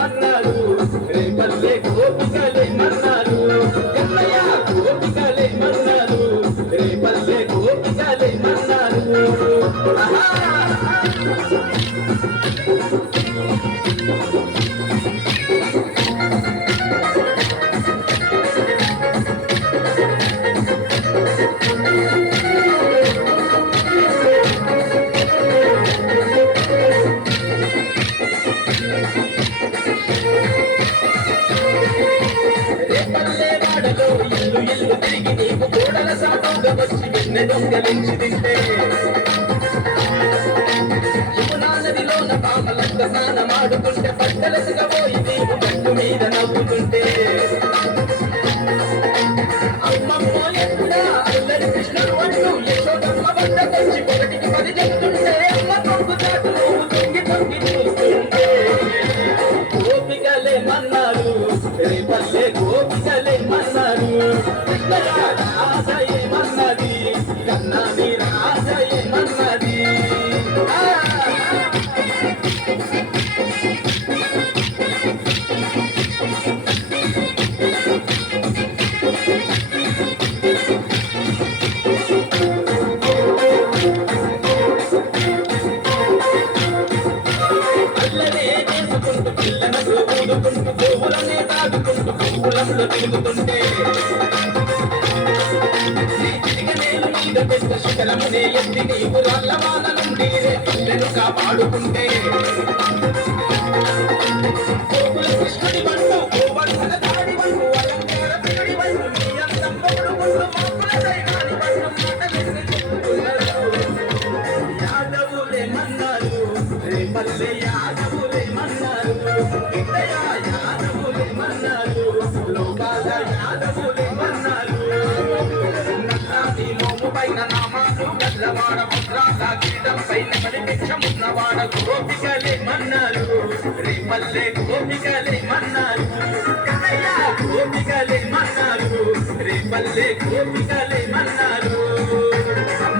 మన్నారు రేపల్లె గోపికలే మన్నారు ఎన్నయ్య గోపికలే మన్నారు రేపల్లె గోపికలే మన్నారు ఇల్లు ఇల్లు తిరిగి నీకు గోడల సాటుగా వచ్చి వెన్నె దొంగలించి తింటే యమునా నదిలోన పాపలంత స్నానమాడుతుంటే పట్టలసుగా పోయి నీవు గట్టు మీద నవ్వుతుంటే అమ్మమ్మ ఎప్పుడా అల్లరి కృష్ణుడు అంటూ యశోదమ్మ బండకొచ్చి ఒకటికి 10 చెప్తుంటే అమ్మ తొంగు చాటు నువ్వు తొంగి తొంగి చూస్తుంటే గోపికలే మన్నారు రేపల్లె గోపికలే మన్నారు రాజయమన్నది కన్నాని రాజయమన్నది అల్లనే చేసుకుంటూ పిల్లలకు ఊదుకుంటూ పువ్వులనే తాగుకుంటూ పువ్వులంలో తిరుగుతుంటే పెద్ద శిఖరమునే ఎత్తి నీవు రాళ్ళవాన నుండి పిల్లలు కాపాడుకుంటే కృష్ణుడి బండు గోవర్ధన దాడి బండు అలంకార పిడి బండు నీ అందం పొడుగుండు మాపుల దైవాని బండు మాటలెన్ని చెప్పుకున్నారు యాదవులే మన్నారు రేపల్లె యాదవులే మన్నారు ఇద్దయ యాదవులే మన్నారు లోకాల యాదవులే మన్నారు పైన నామాలు గల్లవాడ ముద్రాల కిరీటం పైన పరిభిక్షమున్నవాడ గోపికలే మన్నారు రేపల్లె గోపికలే మన్నారు గోపికలే మన్నారు రేపల్లె గోపికలే మన్నారు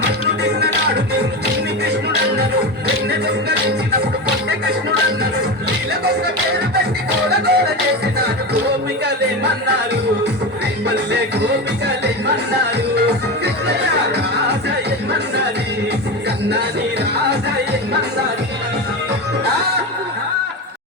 మన్ను తిన్ననాడు నిన్ను చిన్ని కృష్ణుడన్నారు వెన్నె దొంగలించినప్పుడు కొత్త కృష్ణుడన్నారు లీల గొప్ప పేరు